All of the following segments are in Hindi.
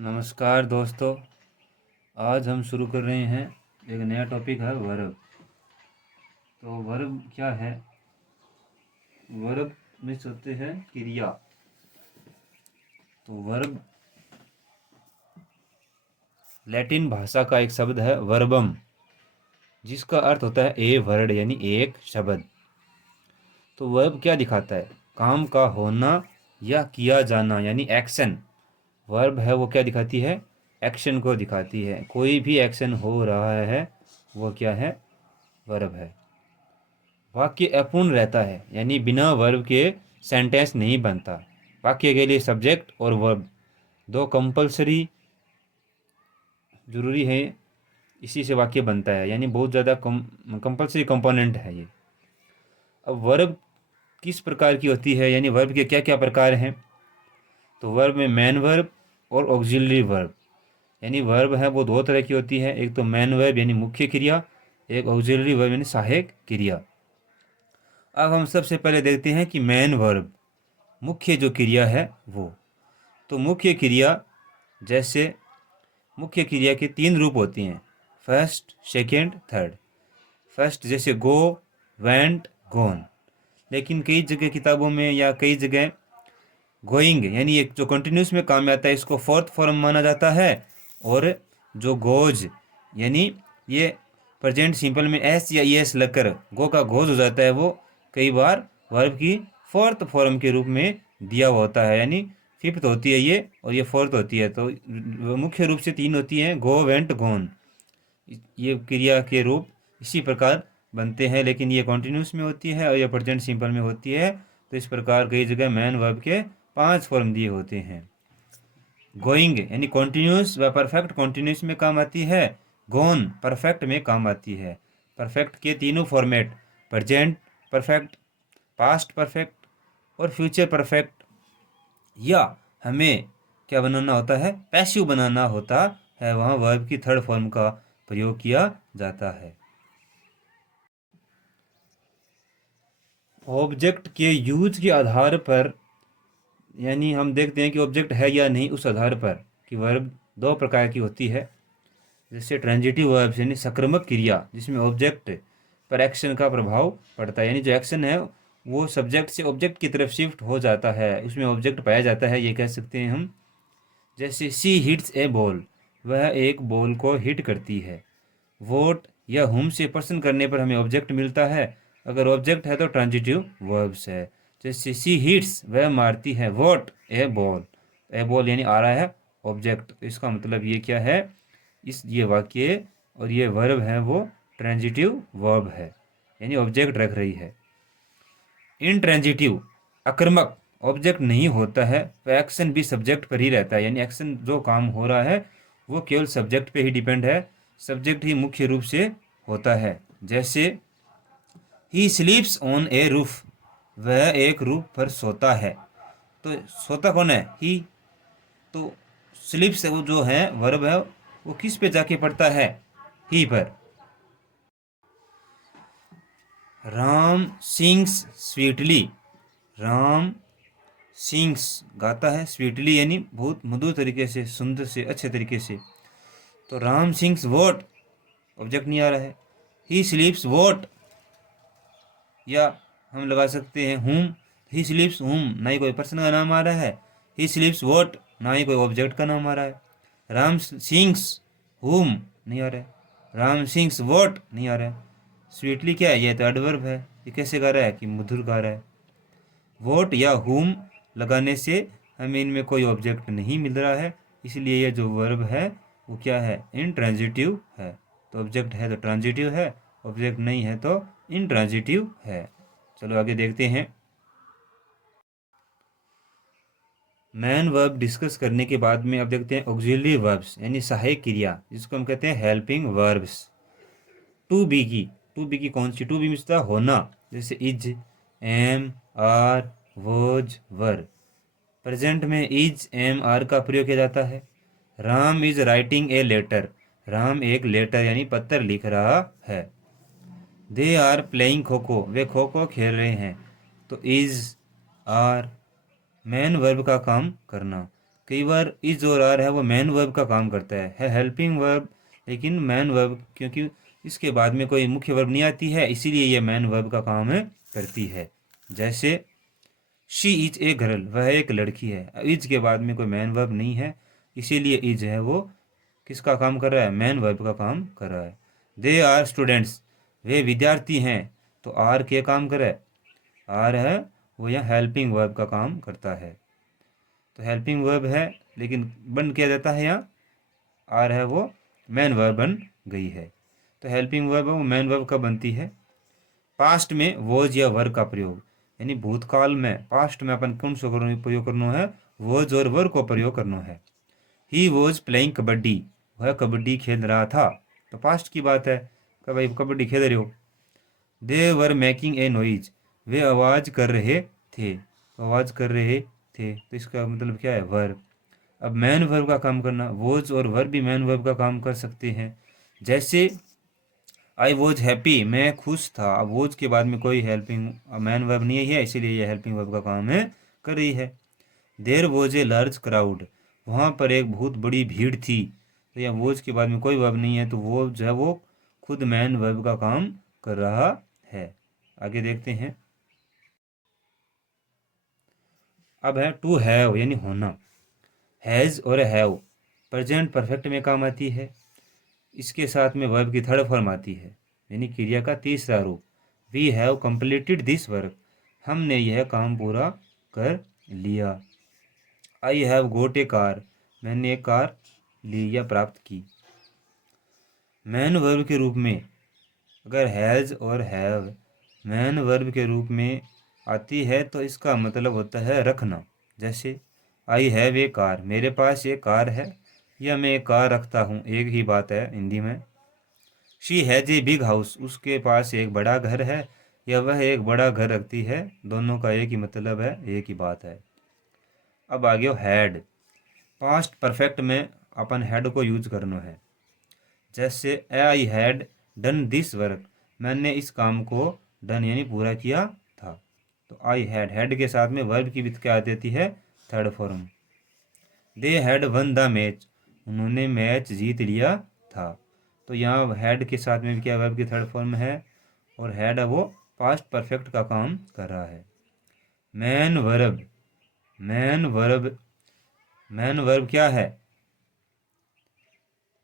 नमस्कार दोस्तों। आज हम शुरू कर रहे हैं एक नया टॉपिक है वर्ब। तो वर्ब क्या है? वर्ब में होते हैं क्रिया। तो वर्ब लैटिन भाषा का एक शब्द है वर्बम, जिसका अर्थ होता है ए वर्ड यानी एक शब्द। तो वर्ब क्या दिखाता है? काम का होना या किया जाना यानी एक्शन। वर्ब है वो क्या दिखाती है? एक्शन को दिखाती है। कोई भी एक्शन हो रहा है वो क्या है? वर्ब है। वाक्य अपूर्ण रहता है यानी बिना वर्ब के सेंटेंस नहीं बनता। वाक्य के लिए सब्जेक्ट और वर्ब दो कंपलसरी जरूरी है, इसी से वाक्य बनता है, यानी बहुत ज़्यादा कंपलसरी कंपोनेंट है ये। अब वर्ब किस प्रकार की होती है, यानी वर्ब के क्या क्या प्रकार हैं? तो वर्ब में मेन वर्ब और ऑक्सिलरी वर्ब, यानी वर्ब है वो दो तरह की होती है। एक तो मेन वर्ब यानी मुख्य क्रिया, एक ऑक्सिलरी वर्ब यानी सहायक क्रिया। अब हम सबसे पहले देखते हैं कि मेन वर्ब मुख्य जो क्रिया है वो। तो मुख्य क्रिया, जैसे मुख्य क्रिया के तीन रूप होती हैं, फर्स्ट, सेकंड, थर्ड। फर्स्ट जैसे गो, वेंट, गोन। लेकिन कई जगह किताबों में या कई जगह गोइंग यानी एक जो कंटिन्यूस में काम में आता है इसको फोर्थ फॉर्म माना जाता है। और जो गोज यानी ये प्रेजेंट सिंपल में एस या ई एस लगकर गो का गोज हो जाता है, वो कई बार वर्ब की फोर्थ फॉर्म के रूप में दिया हुआ होता है, यानी फिफ्थ होती है ये और ये फोर्थ होती है। तो मुख्य रूप से तीन होती हैं, गो, वेंट, गोन। ये क्रिया के रूप इसी प्रकार बनते हैं, लेकिन ये कॉन्टिन्यूस में होती है और ये प्रेजेंट सिंपल में होती है। तो इस प्रकार कई जगह मैन वर्ब के 5 फॉर्म दिए होते हैं। गोइंग यानी कॉन्टिन्यूस व परफेक्ट कॉन्टिन्यूस में काम आती है। गोन परफेक्ट में काम आती है। परफेक्ट के तीनों format, present perfect, past perfect और फ्यूचर परफेक्ट। या हमें क्या बनाना होता है? पैसिव बनाना होता है, वहाँ वर्ब की थर्ड फॉर्म का प्रयोग किया जाता है। ऑब्जेक्ट के यूज के आधार पर, यानी हम देखते हैं कि ऑब्जेक्ट है या नहीं, उस आधार पर कि वर्ब दो प्रकार की होती है। जैसे ट्रांजिटिव वर्ब्स यानी सक्रमक क्रिया, जिसमें ऑब्जेक्ट पर एक्शन का प्रभाव पड़ता है, यानी जो एक्शन है वो सब्जेक्ट से ऑब्जेक्ट की तरफ शिफ्ट हो जाता है, उसमें ऑब्जेक्ट पाया जाता है, ये कह सकते हैं हम। जैसे सी हिट्स ए बॉल, वह एक बॉल को हिट करती है। वोट या हुम से प्रश्न करने पर हमें ऑब्जेक्ट मिलता है। अगर ऑब्जेक्ट है तो ट्रांजिटिव वर्ब्स है। जैसे सी हिट्स, वह मारती है, वोट ए बॉल, ए बॉल यानी आ रहा है ऑब्जेक्ट। तो इसका मतलब ये क्या है? ये वाक्य और ये वर्ब है वो ट्रांजिटिव वर्ब है, यानी ऑब्जेक्ट रख रही है। इनट्रांजिटिव अकर्मक ऑब्जेक्ट नहीं होता है, तो एक्शन भी सब्जेक्ट पर ही रहता है, यानी एक्शन जो काम हो रहा है वो केवल सब्जेक्ट पे ही डिपेंड है, सब्जेक्ट ही मुख्य रूप से होता है। जैसे ही स्लीप्स ऑन ए रूफ, वह एक रूफ पर सोता है। तो सोता कौन है? ही। तो स्लीप्स वो जो है वर्ब है वो किस पे जाके पड़ता है? ही पर। Ram sings sweetly, Ram sings गाता है, स्वीटली यानी बहुत मधुर तरीके से, सुंदर से, अच्छे तरीके से। तो राम सिंग्स वोट, ऑब्जेक्ट नहीं आ रहा है। ही स्लीप्स वोट, या हम लगा सकते हैं हुम, ही स्लीप्स हुम, ना ही कोई पर्सन का नाम आ रहा है। ही स्लीप्स वोट, ना ही कोई ऑब्जेक्ट का नाम आ रहा है। राम सिंग्स हुम नहीं आ रहा है, राम सिंग्स वोट नहीं आ रहा है। स्वीटली क्या है? ये तो एडवर्ब है, ये कैसे गा रहा है? कि मधुर गा रहा है। वोट या हुम लगाने से हमें इनमें कोई ऑब्जेक्ट नहीं मिल रहा है, इसलिए ये जो वर्ब है वो क्या है? इनट्रांजिटिव है। तो ऑब्जेक्ट है तो ट्रांजिटिव है, ऑब्जेक्ट नहीं है तो इनट्रांजिटिव है। चलो आगे देखते हैं। मैन वर्ब डिस्कस करने के बाद में अब देखते हैं ऑक्सिलरी वर्ब्स यानी सहायक क्रिया, जिसको हम कहते हैं हेल्पिंग वर्ब्स। टू बी की, टू बी की कौन सी? टू बी मिलता होना, जैसे is, am, are, was, were. Present में इज, एम, आर का प्रयोग किया जाता है। Ram is writing a letter, Ram एक लेटर यानी पत्र लिख रहा है। They are playing kho kho, वे खो खो खेल रहे हैं। तो इज, आर, मैन वर्ब का काम करना। कई बार इज और आर है वो मैन वर्ब का काम करता है हेल्पिंग वर्ब, लेकिन मैन वर्ब क्योंकि इसके बाद में कोई मुख्य वर्ब नहीं आती है, इसीलिए ये मैन वर्ब का काम करती है। जैसे शी इज ए गर्ल, वह एक लड़की है। इज के बाद में कोई मैन वर्ब नहीं है, इसीलिए इज है वो किसका काम कर रहा है, मैन वर्ब का काम कर रहा है। दे आर स्टूडेंट्स, वे विद्यार्थी हैं, तो आर के काम करे, आर है वो यहाँ हेल्पिंग वर्ब का काम करता है। तो हेल्पिंग वर्ब है लेकिन बन किया जाता है यहाँ आर है वो मैन वर्ब बन गई है। तो हेल्पिंग वर्ब वो मैन वर्ब कब बनती है, पास्ट में वॉज या वर का प्रयोग, यानी भूतकाल में पास्ट में अपन कौन सा प्रयोग करना है, वॉज और वर को प्रयोग करना है। ही वॉज प्लेइंग कबड्डी, वह कबड्डी खेल रहा था, तो पास्ट की बात है कि भाई कबड्डी खेल रहे हो। दे वर मेकिंग ए नॉइज, वे आवाज़ कर रहे थे, आवाज़ कर रहे थे, तो इसका मतलब क्या है, वर्ब। अब मैन वर्ब का काम करना, वॉज और वर्ब भी मैन वर्ब का काम कर सकते हैं। जैसे आई वॉज हैप्पी, मैं खुश था। अब वॉज के बाद में कोई हेल्पिंग मैन वर्ब नहीं है, इसीलिए ये हेल्पिंग वर्ब का काम कर रही है। There was a large crowd, वहाँ पर एक बहुत बड़ी भीड़ थी, तो यहाँ वॉज के बाद में कोई वर्ब नहीं है, तो वो जो है वो खुद मैन वर्ब का काम कर रहा है। आगे देखते हैं। अब है टू हैव यानी होना। हैज़ और हैव प्रेजेंट परफेक्ट में काम आती है, इसके साथ में वर्ब की थर्ड फॉर्म आती है, यानी क्रिया का तीसरा रूप। We have completed this work, हमने यह काम पूरा कर लिया। I have got A car, मैंने एक कार ली या प्राप्त की। मैन वर्ब के रूप में अगर हैज़ और हैव मैन वर्ब के रूप में आती है तो इसका मतलब होता है रखना। जैसे आई हैव ए कार, मेरे पास एक कार है, या मैं एक कार रखता हूँ, एक ही बात है हिंदी में। She has a big house, उसके पास एक बड़ा घर है, या वह एक बड़ा घर रखती है, दोनों का एक ही मतलब है, एक ही बात है। अब आ गया हैड। पास्ट परफेक्ट में अपन हैड को यूज करना है। जैसे I had done this work, मैंने इस काम को डन यानी पूरा किया था। तो आई हैड के साथ में वर्ब की भी क्या आ जाती है, third form. They had one the match, उन्होंने मैच जीत लिया था। तो यहाँ हैड के साथ में भी क्या वर्ब की थर्ड फॉर्म है, और हैड है वो पास्ट परफेक्ट का काम कर रहा है। Man verb, man verb, man verb क्या है,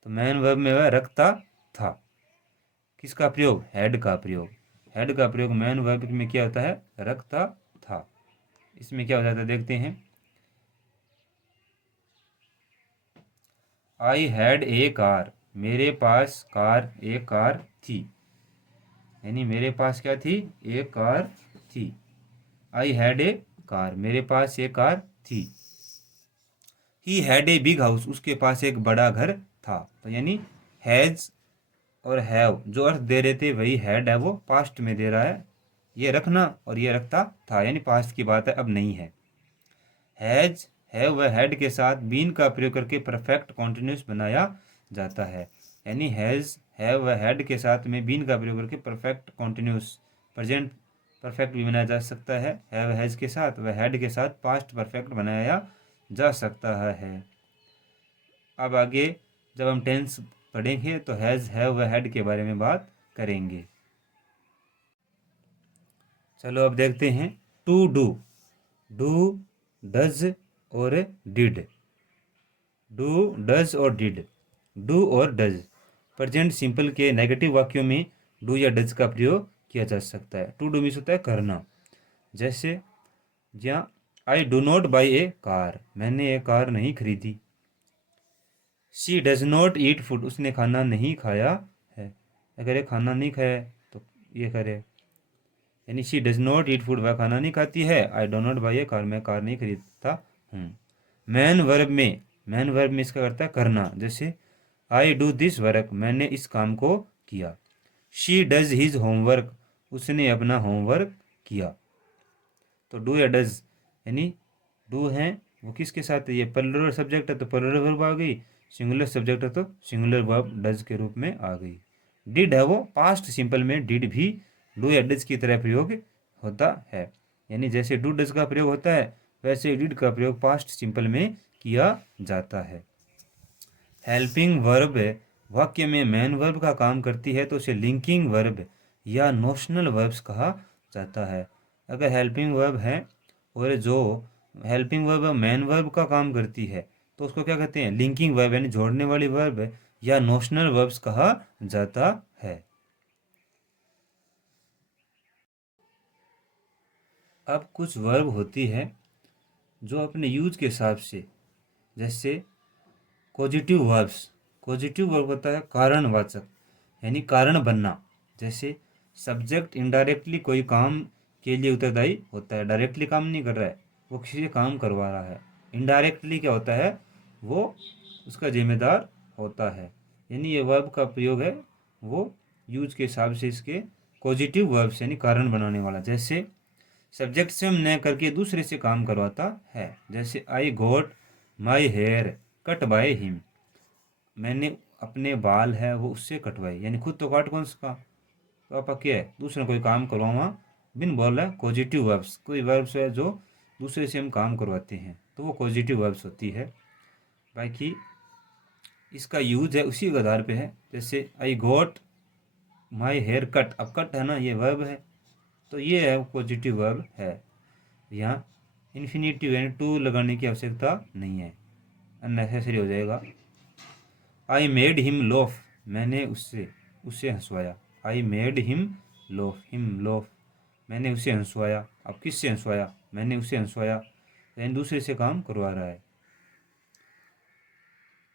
तो मैन वर्ब में वह रखता था। किसका प्रयोग, हैड का प्रयोग। हैड का प्रयोग मैन वर्ब में क्या होता है, रखता था। इसमें क्या हो जाता है देखते हैं। आई हैड ए कार, मेरे पास कार एक कार थी, यानी मेरे पास क्या थी, एक कार थी। आई हैड ए कार, मेरे पास एक कार थी। He had a big house, उसके पास एक बड़ा घर था। तो यानी हैज़ और हैव जो अर्थ दे रहे थे वही हैड है वो पास्ट में दे रहा है, ये रखना और ये रखता था, यानी पास्ट की बात है, अब नहीं है। हैज हैव व हैड के साथ बीन का प्रयोग करके परफेक्ट कॉन्टिन्यूस बनाया जाता है, यानी हैज़ हैव व हैड के साथ में बीन का प्रयोग करके परफेक्ट कॉन्टिन्यूस प्रेजेंट परफेक्ट भी बनाया जा सकता है। हैव हैज़ के साथ व हैड के साथ पास्ट परफेक्ट बनाया जा सकता है। अब आगे जब हम टेंस पढ़ेंगे तो हैज़ हैव व हैड के बारे में बात करेंगे। चलो अब देखते हैं। टू डू, डू डज और डिड। डू डज और डिड, डू और डज प्रेजेंट सिंपल के नेगेटिव वाक्यों में डू या डज का प्रयोग किया जा सकता है। टू डू मीन्स होता है करना। जैसे जहाँ I do not by A car, मैंने एक कार नहीं खरीदी। She does not eat food, उसने खाना नहीं खाया है। अगर ये खाना नहीं खाया है तो ये करे, यानी she does not eat food, वह खाना नहीं खाती है। I do not by A car, मैं कार नहीं खरीदता हूँ। मैन वर्ब में, मैन वर्ब में इसका करता है करना। जैसे आई डू दिस वर्क, मैंने इस काम को किया। शी डज हिज होमवर्क, उसने अपना होमवर्क किया। तो डू या डज, यानी डू है वो किसके साथ है, ये प्लुरल सब्जेक्ट है तो प्लुरल वर्ब आ गई, सिंगुलर सब्जेक्ट है तो सिंगुलर वर्ब डज के रूप में आ गई। डिड है वो पास्ट सिंपल में डिड भी डू या डज की तरह प्रयोग होता है, यानी जैसे डू डज का प्रयोग होता है वैसे डिड का प्रयोग पास्ट सिंपल में किया जाता है। हेल्पिंग वर्ब वाक्य में मेन वर्ब का काम करती है तो उसे लिंकिंग वर्ब या नोशनल वर्ब्स कहा जाता है। अगर हेल्पिंग वर्ब है और जो हेल्पिंग वर्ब मेन वर्ब का काम करती है तो उसको क्या कहते हैं, लिंकिंग वर्ब यानी जोड़ने वाली वर्ब या नोशनल वर्ब्स कहा जाता है। अब कुछ वर्ब होती है जो अपने यूज के हिसाब से, जैसे पॉजिटिव वर्ब्स। पॉजिटिव वर्ब होता है कारणवाचक यानी कारण बनना। जैसे सब्जेक्ट इनडायरेक्टली कोई काम के लिए उत्तरदायी होता है, डायरेक्टली काम नहीं कर रहा है, वो किसी से काम करवा रहा है। इनडायरेक्टली क्या होता है, वो उसका जिम्मेदार होता है। यानी ये वर्ब का प्रयोग है वो यूज के हिसाब से इसके पॉजिटिव वर्ब्स यानी कारण बनाने वाला। जैसे सब्जेक्ट से हम न करके दूसरे से काम करवाता है। जैसे I got my haircut by him, मैंने अपने बाल है वो उससे कटवाए, यानी खुद तो काट कौन सका, तो आप क्या है दूसरे कोई काम करवावा बिन बोल रहा है। पॉजिटिव वर्ब्स कोई वर्ब्स है जो दूसरे से हम काम करवाते हैं तो वो पॉजिटिव वर्ब्स होती है। बाकी इसका यूज है उसी के आधार पे है। जैसे I got my hair cut, अब कट है ना ये वर्ब है तो ये है पॉजिटिव वर्ब है। यहाँ इन्फिनिटिव यानी टू लगाने की आवश्यकता नहीं है, अननेसेसरी हो जाएगा। आई मेड हिम लोफ, मैंने उससे उसे हंसवाया। आई मेड हिम लोफ, मैंने उसे हंसवाया। अब किससे हंसवाया, मैंने उसे हंसवाया, यानी दूसरे से काम करवा रहा है।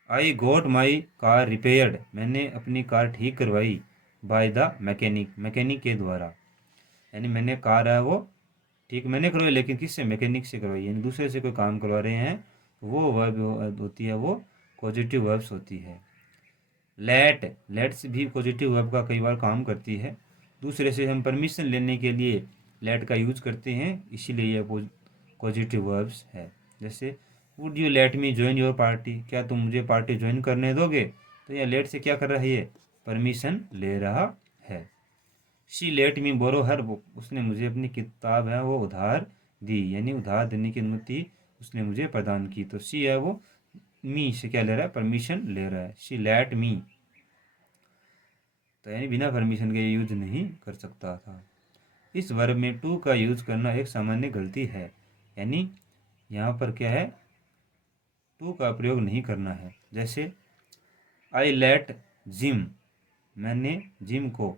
आई गोट माई कार रिपेयर्ड, मैंने अपनी कार ठीक करवाई बाय द मैकेनिक, मैकेनिक के द्वारा। यानी मैंने कार है वो ठीक मैंने करवाई, लेकिन किससे, मैकेनिक से करवाई, यानी दूसरे से कोई काम करवा रहे हैं, वो वर्ब होती है वो पॉजिटिव वर्ब्स होती है। लेट्स भी पॉजिटिव वर्ब का कई बार काम करती है। दूसरे से हम परमिशन लेने के लिए लेट का यूज करते हैं, इसीलिए ये पॉजिटिव वर्ब्स है। जैसे would you let me join your party, क्या तुम मुझे पार्टी ज्वाइन करने दोगे, तो यह लेट से क्या कर रहा है, ये परमिशन ले रहा है। She let me borrow her book, उसने मुझे अपनी किताब है वो उधार दी, यानी उधार देने की अनुमति उसने मुझे प्रदान की। तो शी है वो मी से क्या ले रहा है, परमिशन ले रहा है। शी लेट मी, तो यानी बिना परमिशन के यूज नहीं कर सकता था। इस वर्ब में टू का यूज करना एक सामान्य गलती है, यानी यहाँ पर क्या है, टू का प्रयोग नहीं करना है। जैसे आई लेट जिम, मैंने जिम को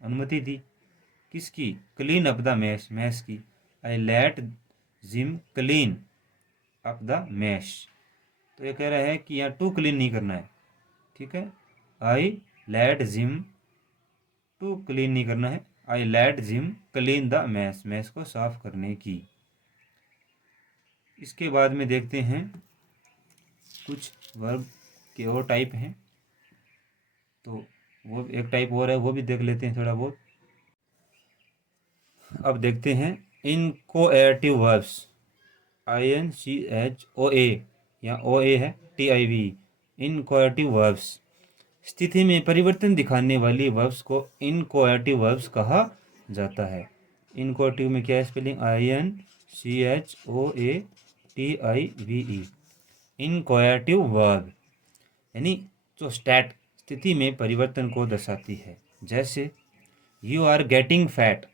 अनुमति दी, किसकी, clean up the mash, mash की। I let Jim clean up the mash, तो ये कह रहा है कि यहाँ टू क्लीन नहीं करना है, ठीक है। I let Jim to clean नहीं करना है, I let Jim clean the mash, mess को साफ करने की। इसके बाद में देखते हैं कुछ वर्ब के और टाइप हैं, तो वो एक टाइप और है वो भी देख लेते हैं थोड़ा बहुत। अब देखते हैं इनकोएटिव वर्ब्स, INCHOA या OA है TIV, इनकोएटिव वर्ब्स। स्थिति में परिवर्तन दिखाने वाली वर्ब्स को इनकोएटिव वर्ब्स कहा जाता है। इनकोएटिव में क्या है स्पेलिंग, INCHOATIVE, इनकोएटिव वर्ब यानी जो स्थिति में परिवर्तन को दर्शाती है। जैसे यू आर गेटिंग फैट,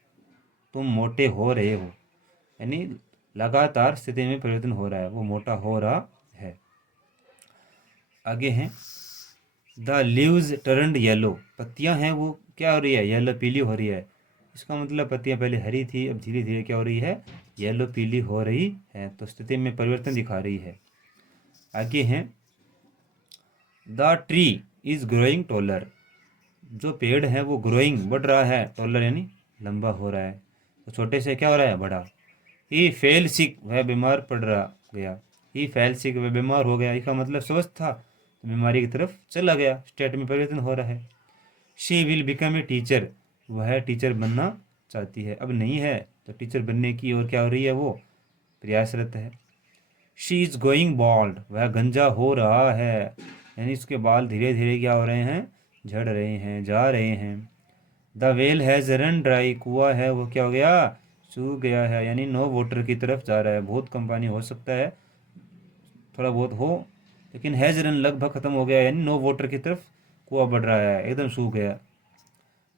तुम मोटे हो रहे हो, यानी लगातार स्थिति में परिवर्तन हो रहा है, वो मोटा हो रहा है। आगे हैं द लीव्स टर्न्ड येलो, पत्तियां हैं वो क्या हो रही है, येलो पीली हो रही है। इसका मतलब पत्तियां पहले हरी थी अब धीरे धीरे क्या हो रही है, येलो पीली हो रही है, तो स्थिति में परिवर्तन दिखा रही है। आगे हैं the tree is growing taller, जो पेड़ है वो ग्रोइंग बढ़ रहा है, टॉलर यानी लंबा हो रहा है, तो छोटे से क्या हो रहा है, बड़ा। ही फेल सिक, वह बीमार पड़ रहा गया, ही फेल सिक वह बीमार हो गया, इसका मतलब स्वस्थ था तो बीमारी की तरफ चला गया, स्टेट में परिवर्तन हो रहा है। She will become a teacher, वह टीचर बनना चाहती है, अब नहीं है तो टीचर बनने की और क्या हो रही है, वो प्रयासरत है। शी इज गोइंग बॉल्ड, वह गंजा हो रहा है, यानी उसके बाल धीरे धीरे क्या हो रहे हैं, झड़ रहे हैं, जा रहे हैं। The well has run dry, कुआं है वो क्या हो गया, सूख गया है, यानी नो वाटर की तरफ जा रहा है, बहुत कम पानी हो सकता है, थोड़ा बहुत हो, लेकिन हैज़ रन लगभग ख़त्म हो गया, यानी नो वाटर की तरफ कुआं बढ़ रहा है, एकदम सूख गया।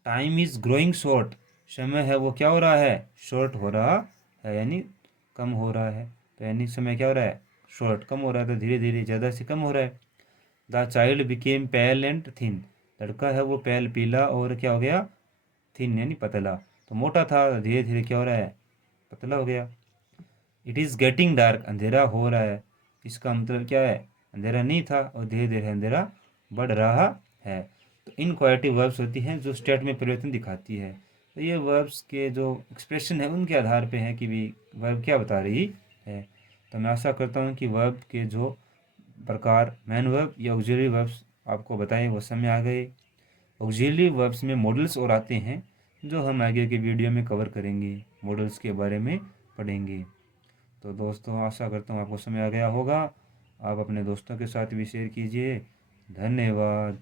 टाइम इज़ ग्रोइंग शॉर्ट, समय है वो क्या हो रहा है, शॉर्ट हो रहा है, यानी कम हो रहा है। तो यानी समय क्या हो रहा है, शॉर्ट, कम हो रहा है, तो धीरे धीरे ज़्यादा से कम हो रहा है। The child became pale and thin, लड़का है वो पेल पीला और क्या हो गया, थिन यानी पतला। तो मोटा था, धीरे धीरे क्या हो रहा है, पतला हो गया। इट इज़ गेटिंग डार्क, अंधेरा हो रहा है, इसका मतलब क्या है, अंधेरा नहीं था और धीरे धीरे अंधेरा बढ़ रहा है। तो इनक्वालिटिव वर्ब्स होती हैं जो स्टेट में परिवर्तन दिखाती है। तो ये वर्ब्स के जो एक्सप्रेशन है उनके आधार पे है कि भी वर्ब क्या बता रही है। तो मैं आशा करता हूँ कि वर्ब के जो प्रकार मैन वर्ब या ऑक्सिलरी वर्ब्स आपको बताए वो समझ आ गए। ऑक्सिलरी वर्ब्स में मॉडल्स और आते हैं जो हम आगे के वीडियो में कवर करेंगे, मॉडल्स के बारे में पढ़ेंगे। तो दोस्तों आशा करता हूँ आपको समझ आ गया होगा। आप अपने दोस्तों के साथ भी शेयर कीजिए। धन्यवाद।